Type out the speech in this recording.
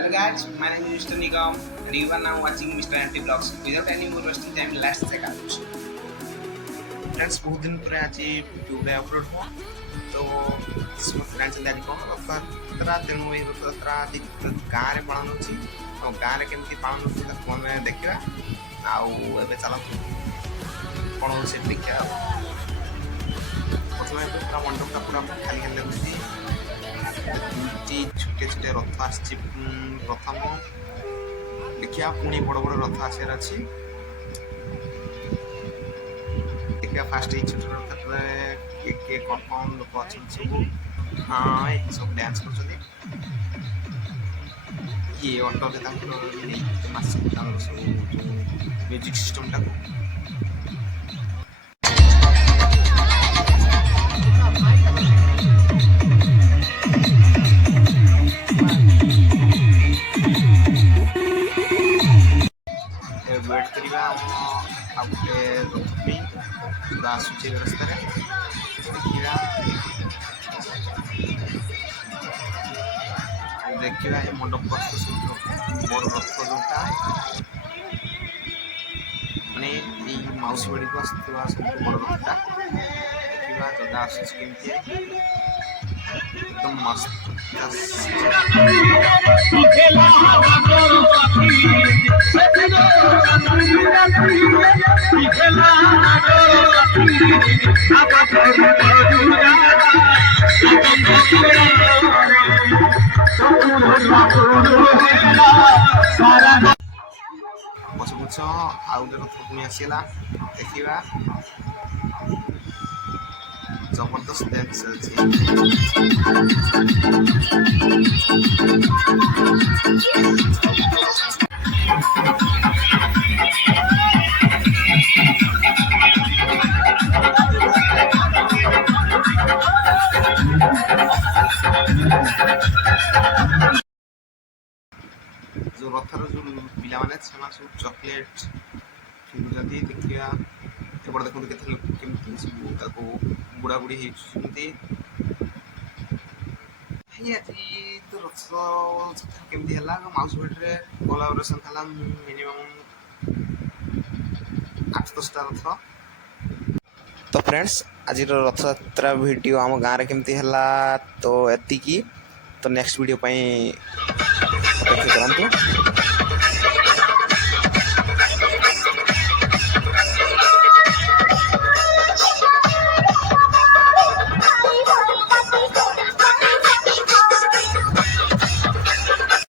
Hello guys, my name is Mr. Nigam and you are now watching Mr. Anti Vlogs. Without any more wasting time, let's check out. Friends बहुत दिन पर आज YouTube रे upload हुआ तो इसमें friends दादी कौन रथयात्रा दिन मुई रथयात्रा आदि गाँव रे पालन होची और गाँव रे केमती पालन होची ताको हमें देखिबा आउ एबे चला कोन हो से देखिया प्रथमे पूरा मंडप का पूरा खाली खाली होची छोटे छोटे रथ आसी प्रथम देखिया पुणी बड़ बड़ रथ आसार अच्छी देखिया फास्ट छोटे रथ के कौन लोक अच्छा सब हाँ ये सब डांस कर ये ऑटो सब म्यूजिक सिस्टम टाक वेट करिबा आपके रोटी पूरा सुचे रास्ता रे देखिबा ये मंडप बस बड़ रथ जोटा माने ई माउस बड़ी को आसुवा सब बड़ रथटा देखिबा जगह आसुच केमती एकदम मस्त पछ पछ आउ रथ पुणी आसला देखिबा जबरदस्त डांस जो रथर जो पिला माने सब चॉकलेट जदि देखिया एपट देखो केते केमती सब ताको बुढ़ा बुढ़ी हेछुंती ये तो रथ केमती हला माउस बेटरे कोलाबोरेशन हला मिनिमम 8-10 टा रथ तो फ्रेंड्स आज रथ यात्रा वीडियो आम गाँव रे केमती हला तो एति की तो नेक्स्ट वीडियो पई अपेक्षा करंतु।